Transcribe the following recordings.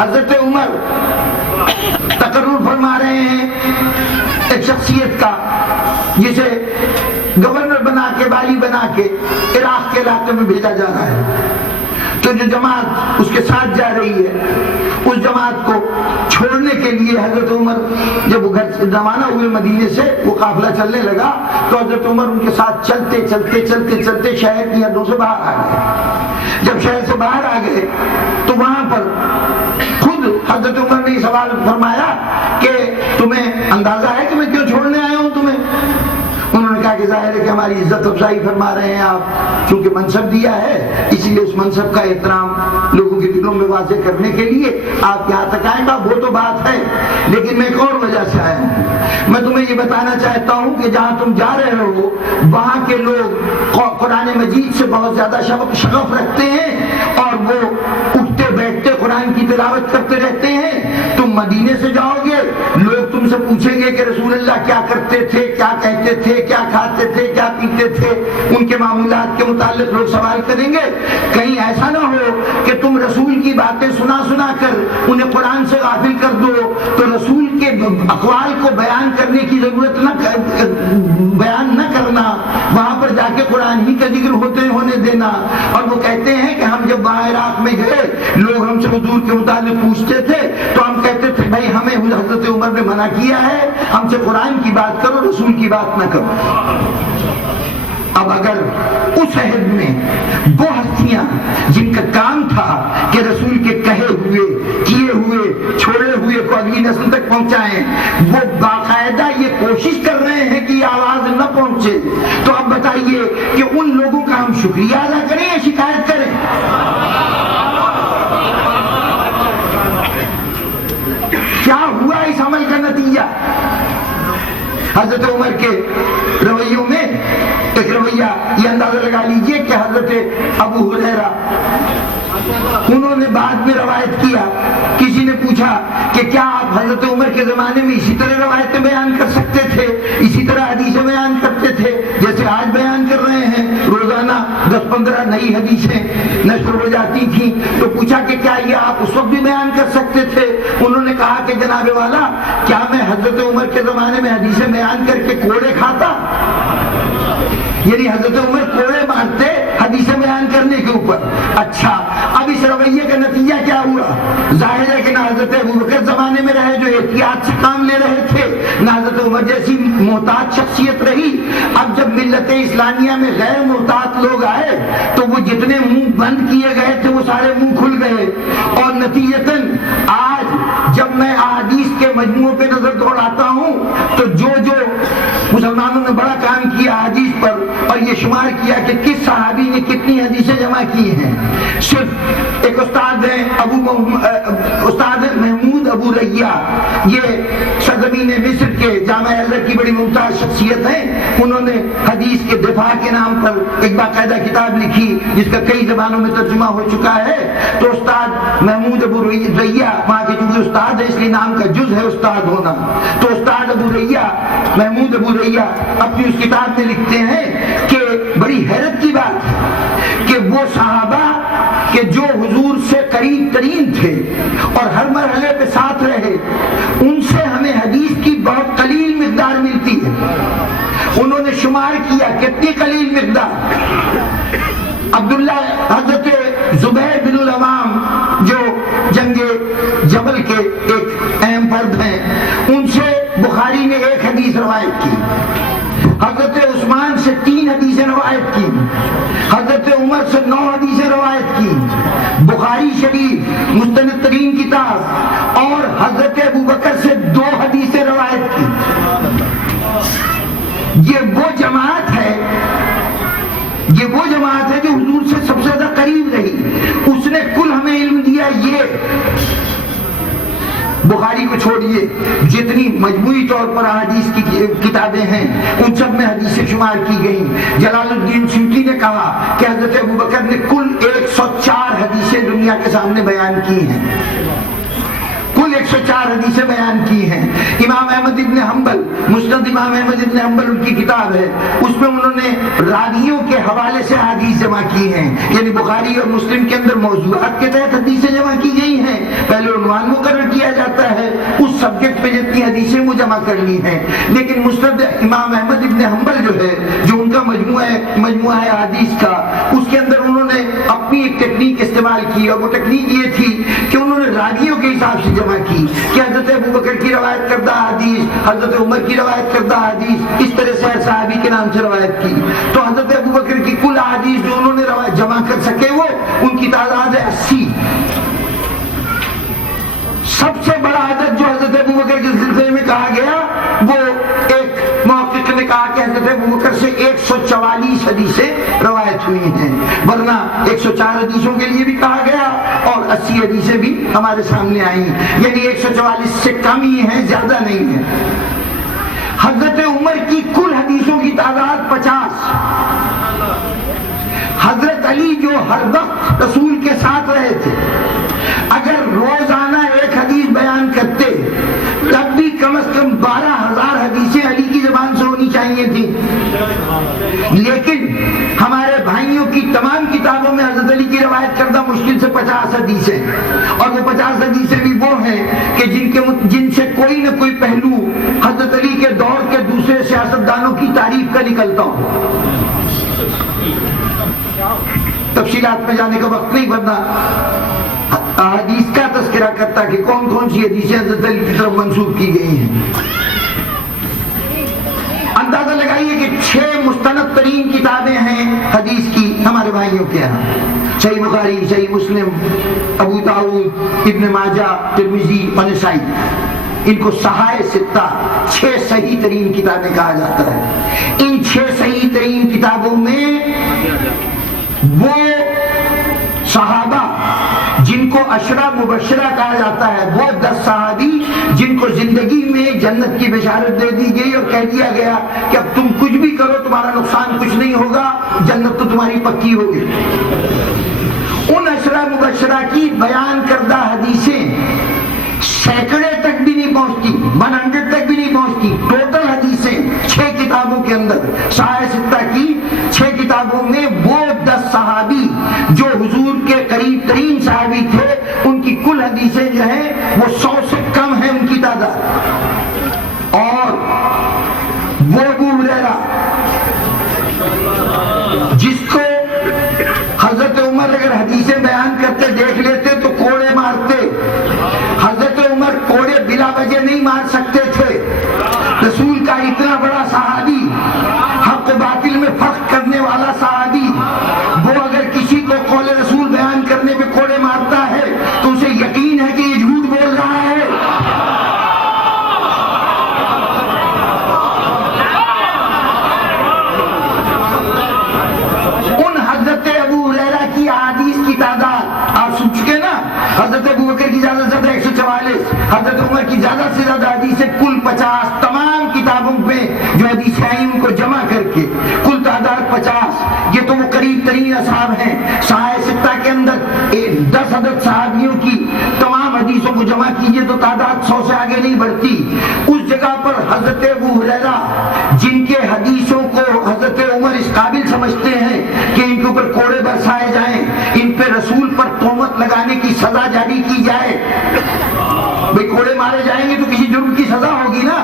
حضرت عمر تقرر فرما رہے ہیں ایک شخصیت کا جسے گورنر بنا کے والی بنا کے عراق کے علاقے میں بھیجا جا رہا ہے، تو جو جماعت اس کے ساتھ جا رہی ہے اس جماعت کو چھوڑنے کے لیے حضرت عمر جب وہ گھر سے روانہ ہوئے مدینے سے، وہ قافلہ چلنے لگا تو حضرت عمر ان کے ساتھ چلتے چلتے چلتے چلتے شہر کی حدوں سے باہر آ گئے۔ جب شہر سے باہر آ گئے تو وہاں پر خود حضرت عمر نے سوال فرمایا کہ تمہیں اندازہ ہے کہ میں کیوں چھوڑنے آیا ہوں تمہیں؟ انہوں نے کہا کہ ظاہر ہے کہ ہماری عزت افزائی فرما رہے ہیں آپ، چونکہ منصب دیا ہے اس لیے اس منصب کا احترام لوگوں کے دلوں میں واضح کرنے کے لیے آپ یہاں تک آئیں گا، وہ تو بات ہے، لیکن میں ایک اور وجہ سے آیا ہوں۔ میں تمہیں یہ بتانا چاہتا ہوں کہ جہاں تم جا رہے ہو وہاں کے لوگ قرآن مجید سے بہت زیادہ شغف رکھتے ہیں اور وہ اٹھتے بیٹھتے قرآن کی تلاوت کرتے رہتے ہیں۔ تم مدینے سے جاؤ گے، لوگ تم سے پوچھیں گے کہ رسول اللہ کیا کرتے تھے، کیا کہتے تھے، کیا کھاتے تھے، کیا پیتے تھے، ان کے معمولات کے متعلق لوگ سوال کریں گے۔ کہیں ایسا نہ ہو کہ تم رسول کی باتیں سنا سنا کر انہیں قرآن سے غافل کر دو، تو رسول کے اقوال کو بیان کرنے کی ضرورت بیان نہ کرنا، وہاں پر جا کے قرآن ہی کا ذکر ہونے دینا۔ اور وہ کہتے ہیں کہ ہم جب وہاں عراق میں گئے لوگ ہم سے حضور کے متعلق پوچھتے تھے تو ہم کہتے تھے بھائی ہمیں حضرت عمر نے منع کیا ہے، ہم سے قرآن کی بات کرو، رسول کی بات نہ کرو۔ اب اگر اس عہد میں وہ ہستیاں جن کا کام تھا کہ رسول کے کہے ہوئے، کیے ہوئے، چھوڑے ہوئے کو اگلی نسل تک پہنچائیں، وہ باقاعدہ یہ کوشش کر رہے ہیں کہ یہ آواز نہ پہنچے، تو اب بتائیے کہ ان لوگوں کا ہم شکریہ ادا کریں یا شکایت کریں؟ کیا ہوا اس عمل کا نتیجہ؟ حضرت عمر کے رویوں میں ایک رویہ یہ اندازہ لگا لیجئے کہ حضرت ابو ہریرہ انہوں نے بعد میں روایت کیا، کسی نے پوچھا کہ کیا آپ حضرت عمر کے زمانے میں اسی طرح روایتیں بیان کر سکتے تھے، اسی طرح حدیثیں بیان کرتے تھے جیسے آج بیان کر رہے ہیں؟ روزانہ 10-15 نئی حدیثیں نشر ہو جاتی تھیں، تو پوچھا کہ کیا یہ آپ اس وقت بھی بیان کر سکتے تھے؟ انہوں نے کہا کہ جناب والا کیا میں حضرت عمر کے زمانے میں حدیثیں بیان کر کے کوڑے کھاتا؟ یعنی حضرت عمر کوڑے مارتے حدیثیں بیان کرنے کے اوپر۔ اچھا، اب اس رویے کا نتیجہ کیا ہوا؟ ظاہر ہے کہ نہ حضرت ابوبکر زمانے میں رہے جو احتیاط سے کام لے رہے تھے، نہ حضرت عمر جیسی محتاط شخصیت رہی۔ اب جب ملت اسلامیہ میں غیر محتاط لوگ آئے تو وہ جتنے منہ بند کیے گئے تھے وہ سارے منہ کھل گئے، اور نتیجتاً آج جب میں احادیث کے مجموعوں پہ نظر دوڑاتا ہوں تو جو مسلمانوں نے بڑا کام کیا حدیث پر، اور یہ شمار کیا کہ کس صحابی نے کتنی حدیثیں جمع کی ہیں، صرف ایک استاد ہیں استاد محمود ابو ریہ، یہ سرزمین مصر کے جامعہ ازہر کی بڑی ممتاز شخصیت ہیں، انہوں نے حدیث کے دفاع کے نام پر ایک باقاعدہ کتاب لکھی جس کا کئی زبانوں میں ترجمہ ہو چکا ہے۔ تو استاد محمود ابو ریہ وہاں کے چونکہ استاد ہے اس لیے نام کا جز ہے استاد ہونا، تو استاد ابو ریہ محمود ابو ریہ اپنی اس کتاب میں لکھتے ہیں کہ بڑی حیرت کی بات ہے کہ وہ صحابہ کہ جو حضور سے قریب ترین تھے اور ہر مرحلے پہ ساتھ رہے، ان سے ہمیں حدیث کی بہت قلیل مقدار ملتی ہے۔ انہوں نے شمار کیا کتنی قلیل مقدار۔ عبداللہ حضرت زبیر بن العوام جو جنگ جبل کے ایک اہم فرد ہیں، ان سے بخاری نے 1 حدیث روایت کی، حضرت عثمان سے 3 حدیثیں روایت کی، حضرت عمر سے 9 حدیثیں روایت کی، بخاری شریف مستند ترین کتاب، اور حضرت ابوبکر سے 2 حدیثیں روایت کی۔ یہ وہ جماعت ہے جو حضور سے سب سے زیادہ قریب رہی، اس نے کل ہمیں علم دیا۔ یہ بخاری کو چھوڑیے، جتنی مجموعی طور پر احادیث کی کتابیں ہیں ان سب میں حدیثیں شمار کی گئیں۔ جلال الدین سیوطی نے کہا کہ حضرت ابوبکر نے کل 104 حدیثیں دنیا کے سامنے بیان کی ہیں، کل 104 حدیثیں بیان کی ہیں۔ امام احمد ابن حنبل، مسند امام احمد ابن حنبل ان کی کتاب ہے، اس میں انہوں نے راویوں کے حوالے سے حدیث جمع کی ہیں، یعنی بخاری اور مسلم کے اندر موضوعات کے تحت حدیثیں جمع کی گئی ہیں۔ پہلے عنوان مقرر کیا جاتا ہے اس سبجیکٹ پہ جتنی حدیثیں وہ جمع کرنی ہیں. لیکن مسند امام احمد ابن حنبل جو ہے، جو ان کا مجموعہ ہے حدیث کا، اس کے اندر انہوں نے اپنی ایک ٹیکنیک استعمال کی، اور وہ ٹیکنیک یہ تھی کہ انہوں نے راویوں کے حساب سے جمع کی کہ حضرت ابو بکر کی روایت کردہ حدیث، حضرت عمر کی روایت کردہ حدیث، اس طرح سے ہر صحابی کے نام سے روایت کی. تو حضرت ابو بکر کی کل حدیث جو انہوں نے روایت جمع کر سکے وہ ان کی تعداد ہے 80. سب سے بڑا عدد جو حضرت ابو بکر کے سلسلے میں کہا گیا وہ ایک محقق نے کہا کہ حضرت ابو بکر سے 144 حدیثیں روایت ہوئی ہیں، ورنہ 104 حدیثوں کے لیے بھی کہا گیا اور 80 حدیثیں بھی ہمارے سامنے آئیں، یعنی 144 سے کم ہی ہیں، زیادہ نہیں ہے. حضرت عمر کی کل حدیثوں کی تعداد 50. حضرت علی جو ہر وقت رسول کے ساتھ رہے تھے، اگر روزانہ ایک حدیث بیان کرتے تب بھی کم از کم 12,000 حدیثیں علی کی زبان سے ہونی چاہیے تھی. لیکن ہمارے بھائیوں کی تمام کتابوں میں حضرت علی کی روایت کردہ مشکل سے 50 حدیثیں، اور وہ 50 حدیثیں بھی وہ ہیں کہ جن سے کوئی نہ کوئی پہلو حضرت علی کے دور کے دوسرے سیاستدانوں کی تعریف کا نکلتا ہو. تفصیلات میں جانے کا وقت نہیں، ورنہ حدیث کا تذکرہ کرتا کہ کون کون سی حدیثیں حضرت علی کی طرف منسوب کی گئی ہیں. اندازہ لگائیے کہ 6 مستند ترین کتابیں ہیں حدیث کی ہمارے بھائیوں کے یہاں: صحیح بخاری، صحیح مسلم، ابو داؤد، ابن ماجہ، ترمذی اور نسائی. ان کو صحائح ستہ، 6 صحیح ترین کتابیں کہا جاتا ہے. ان 6 صحیح ترین کتابوں میں وہ صحابہ جن کو عشرہ مبشرہ کہا جاتا ہے، وہ 10 صحابی جن کو زندگی میں جنت کی بشارت دے دی گئی اور کہہ دیا گیا کہ اب تم کچھ بھی کرو تمہارا نقصان کچھ نہیں ہوگا، جنت تو تمہاری پکی ہوگی. ان عشرہ مبشرہ کی بیان کردہ حدیثیں سینکڑے تک بھی نہیں پہنچتی، 100 تک بھی نہیں پہنچتی. ٹوٹل حدیثیں 6 کتابوں کے اندر، صحائح ستہ کی 6 کتابوں میں وہ 10 صحابی جو حضور کے قریب ترین صحابی تھے، ان کی کل حدیثیں جو ہیں وہ 100 سے کم ہیں ان کی تعداد. اور وہ ابو ہریرہ جس کو حضرت عمر اگر حدیثیں بیان کرتے دیکھ لیتے تو کوڑے مارتے. حضرت عمر کوڑے بلا وجہ نہیں مار سکتے تھے. رسول کا اتنا بڑا صحابی، حق و باطل میں فرق کرنے والا صحابی، وہ اگر کسی کو قول رسول بیان کرنے پہ کوڑے مارتا ہے تو اسے یقین ہے کہ یہ جھوٹ بول رہا ہے. ان حضرت ابو ہریرہ کی احادیث کی تعداد آپ سن چکے نا. حضرت ابو بکر کی زیادہ سے زیادہ 144، حضرت عمر کی زیادہ سے زیادہ حدیثیں کل 50. تمام کتابوں میں جو حدیثیں آئی ان کو جمع کر کے کل تعداد 50. یہ تو وہ قریب ترین اصحاب ہیں. صحائح ستہ کے اندر 10 عدد صحابیوں کی تمام حدیثوں کو جمع کیجئے تو تعداد 100 سے آگے نہیں بڑھتی. اس جگہ پر حضرت ابو ہریرہ جن کے حدیثوں کو حضرت عمر اس قابل سمجھتے ہیں کہ ان کے اوپر کوڑے برسائے جائیں، ان پہ رسول پر تہمت لگانے کی سزا جاری کی جائے. بھئی کوڑے مارے جائیں گے تو کسی جرم کی سزا ہوگی نا.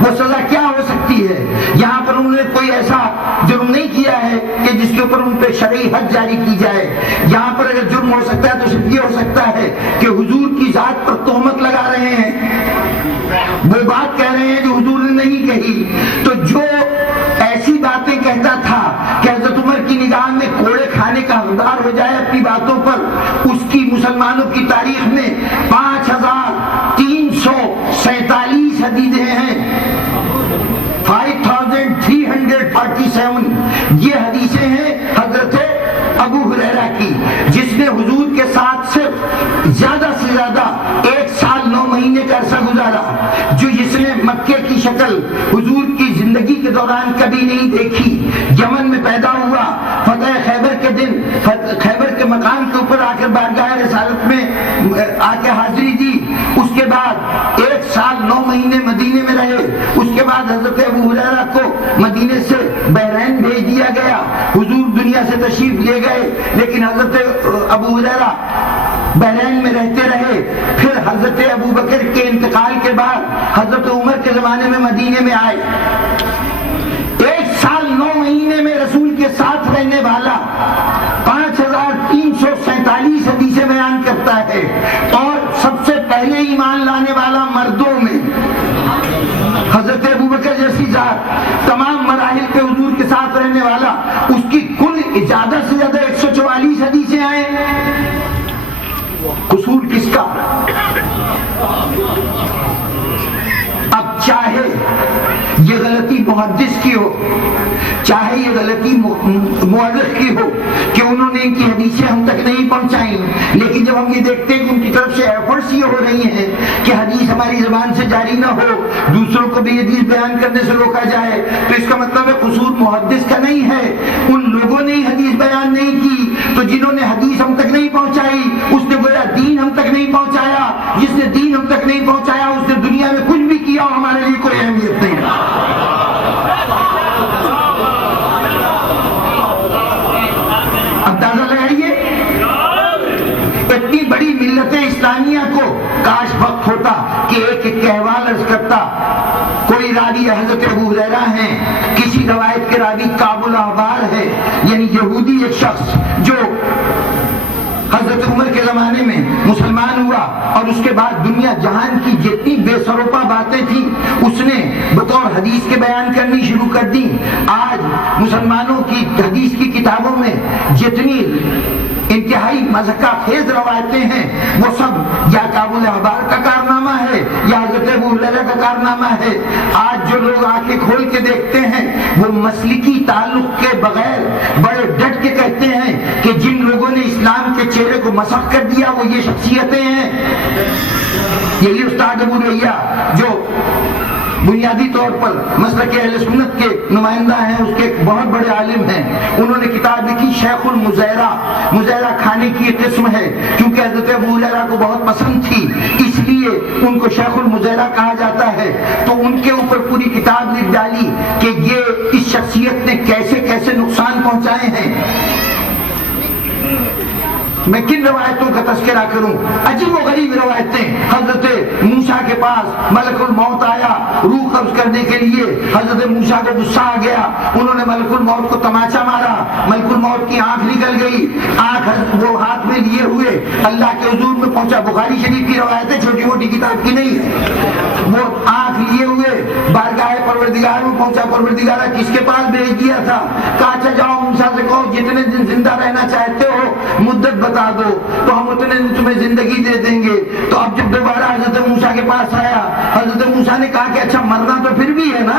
وہ سزا کیا ہو سکتی ہے؟ یہاں پر انہوں نے کوئی ایسا جرم نہیں کیا ہے کہ جس کے اوپر ان پہ شرعی حد جاری کی جائے. یہاں پر اگر جرم ہو سکتا ہے تو صرف یہ ہو سکتا ہے کہ حضور کی ذات پر تہمت لگا رہے ہیں، وہ بات کہہ رہے ہیں جو حضور نے نہیں کہی. تو جو ایسی باتیں کہتا تھا کہ حضرت عمر کی نگاہ میں کوڑے کھانے کا حقدار ہو جائے اپنی باتوں پر، اس کی مسلمانوں کی تاریخ میں 5347 حدیثیں ہیں. 5347 یہ حدیثیں ہیں حضرت ابو ہریرہ کی، جس نے حضور کے ساتھ صرف زیادہ سے زیادہ 1 سال 9 مہینے کا عرصہ گزارا، جو جس نے مکے کی شکل حضور کی زندگی کے دوران کبھی نہیں دیکھی. یمن میں پیدا ہوا، فتح خیبر کے دن خیبر کے مقام کے اوپر آ کر بارگاہ رسالت میں آ کے حاضری دی. اس کے بعد 1 سال 9 مہینے مدینے میں رہے. اس کے بعد حضرت ابو ہریرہ کو مدینے سے بحرین بھیج دیا گیا. حضور دنیا سے تشریف لے گئے، لیکن حضرت ابو ہریرہ بحرین میں رہتے رہے. پھر حضرت ابو بکر کے انتقال کے بعد حضرت عمر کے زمانے میں مدینے میں آئے. 1 سال 9 مہینے میں رسول کے ساتھ رہنے والا 5347 حدیثیں بیان کرتا ہے، اور سب سے پہلے ایمان لانے والا مردوں میں حضرت ابو بکر جیسی ذات، تمام مراحل پہ حضور کے ساتھ رہنے والا، اس کی کل زیادہ سے زیادہ 144 حدیثیں آئیں. قصور کس کا؟ اب چاہے یہ غلطی محدث کی ہو، چاہے یہ غلطی مورخ کی ہو کہ انہوں نے ان کی حدیثیں ہم تک نہیں پہنچائیں، لیکن جب ہم یہ دیکھتے ہیں کہ ان کی طرف سے ایفرٹس یہ ہو رہی ہیں کہ حدیث ہماری زبان سے جاری نہ ہو، دوسروں کو بھی حدیث بیان کرنے سے روکا جائے، تو اس کا مطلب ہے قصور محدث کا نہیں ہے، ان لوگوں نے حدیث بیان نہیں کی. تو جنہوں نے حدیث ہم تک نہیں پہنچائی اس نے گویا دین ہم تک نہیں پہنچایا، جس نے دین ہم تک نہیں پہنچایا اس نے دنیا میں کچھ بھی کیا اور ہمارے لیے کوئی اہمیت نہیں. اندازہ لگائیے، اتنی بڑی ملت اسلامیہ کو کاش وقت ہوتا کہ ایک ایک احوال عرض کرتا. کوئی راوی حضرت ابو ہریرہ ہیں، کسی روایت کے راوی کعب الاحبار ہے، یعنی یہودی ایک شخص جو حضرت عمر کے زمانے میں مسلمان ہوا اور اس کے بعد دنیا جہان کی جتنی بے سروپا باتیں تھیں اس نے بطور حدیث کے بیان کرنی شروع کر دی. آج مسلمانوں کی حدیث کی کتابوں میں جتنی انتہائی مضحکہ خیز روایتیں ہیں وہ سب یا کعب الاحبار کا کارنامہ ہے یا حضرت ابو ہریرہ کا کارنامہ ہے. آج جو لوگ آنکھیں کھول کے دیکھتے ہیں وہ مسلکی تعلق کے بغیر بڑے ڈٹ کے کہتے ہیں کہ جن لوگوں نے اسلام کے چہرے کو مسخ کر دیا وہ یہ شخصیتیں ہیں. یہی استاد ابو ریحیہ جو بنیادی طور پر مسلک اہل سنت کے نمائندہ ہیں، اس کے ایک بہت بڑے عالم ہیں، انہوں نے کتاب لکھی شیخ المزیرہ. مزیرہ کھانے کی ایک قسم ہے، کیونکہ حضرت ابو ہریرہ کو بہت پسند تھی اس لیے ان کو شیخ المزیرہ کہا جاتا ہے. تو ان کے اوپر پوری کتاب لکھ ڈالی کہ یہ اس شخصیت نے کیسے کیسے نقصان پہنچائے ہیں. میں کن روایتوں کا تذکرہ کروں؟ عجیب و غریب روایتیں. حضرت موسیٰ کے پاس ملک الموت آیا روح قبض کرنے کے لیے، حضرت موسیٰ کو غصہ آ گیا، انہوں نے ملک الموت کو تماچا مارا، ملک الموت کی آنکھ نکل گئی، آنکھ وہ ہاتھ میں لیے ہوئے اللہ کے حضور میں پہنچا. بخاری شریف کی روایتیں چھوٹی موٹی کتاب کی نہیں ہے. وہ آنکھ لیے ہوئے بارگاہ پروردگار میں پہنچا. پروردگارہ کس کے پاس بھیج دیا تھا؟ کہا اچھا جاؤ موسیٰ سے کہو جتنے دن زندہ رہنا چاہتے ہو مدت بتا دو تو ہم اتنے دن تمہیں زندگی دے دیں گے. تو اب جب دوبارہ حضرت موسیٰ کے پاس آیا، حضرت موسیٰ نے کہا کہ اچھا مرنا تو پھر بھی ہے نا،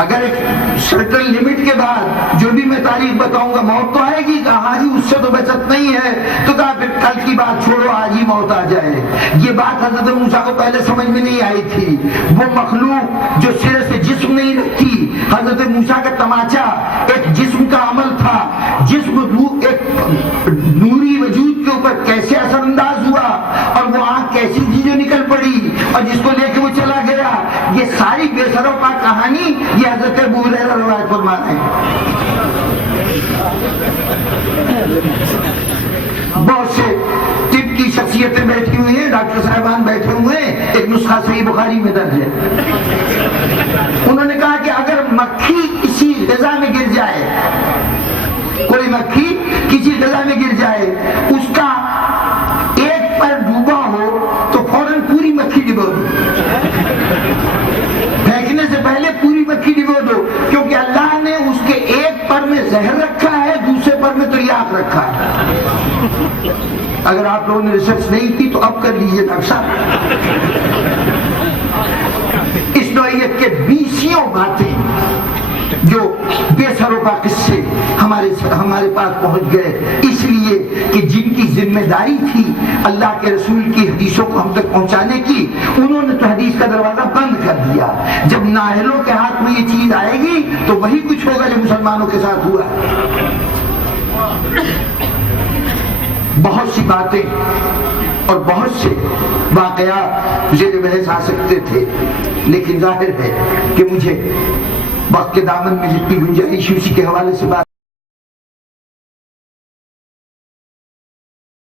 اگر ایک سرٹن لمٹ کے بعد جو بھی میں تاریخ بتاؤں گا موت تو آئے گی. کہا جی اس سے تو بچت نہیں ہے. تو کہا پھر کل کی بات چھوڑو آج ہی موت آ جائے. یہ بات حضرت موسیٰ کو پہلے سمجھ میں نہیں آئی تھی. وہ مخلوق جو سرے سے جسم نہیں رکھتی، حضرت موسیٰ کا تماچا ایک جسم کا عمل تھا. جسم ایک نوری وجود کے اوپر کیسے اثر انداز ہوا اور وہ آنکھ کیسی تھی جو نکل پڑی اور جس کو لے کے وہ چلا گیا. یہ ساری بے سروپا کہانی یہ حضرت ابو ہریرہ روایت فرما رہے ہیں. بہت سے طب کی شخصیتیں بیٹھی ہوئی ہیں، ڈاکٹر صاحبان بیٹھے ہوئے ہیں، ایک نسخہ صحیح بخاری میں درج ہے. انہوں نے کہا کہ اگر مکھی کسی غذا میں گر جائے، کوئی مکھی کسی غذا میں گر جائے، اس کا ایک پر ڈوبا ہو تو فوراً پوری مکھی ڈبو دو، پھینکنے سے پہلے پوری مکھی ڈبو دو، کیونکہ اللہ نے اس کے ایک پر میں زہر رکھا ہے، دوسرے پر میں تریاق رکھا ہے. اگر آپ لوگوں نے ریسرچ نہیں کی تو اب کر لیجیے ڈاکٹر صاحب. اس نوعیت کے 20 باتیں جو بے سروپا قصے ہمارے پاس پہنچ گئے، اس لیے کہ جن کی ذمہ داری تھی اللہ کے رسول کی حدیثوں کو ہم تک پہنچانے کی، انہوں نے تو حدیث کا دروازہ بند کر دیا. جب نااہلوں کے ہاتھ میں یہ چیز آئے گی تو وہی کچھ ہوگا جو مسلمانوں کے ساتھ ہوا. بہت سی باتیں اور بہت سے واقعات زیر بحث آ سکتے تھے، لیکن ظاہر ہے کہ مجھے وقت کے دامن میں جتنی گنجائش اسی کے حوالے سے بات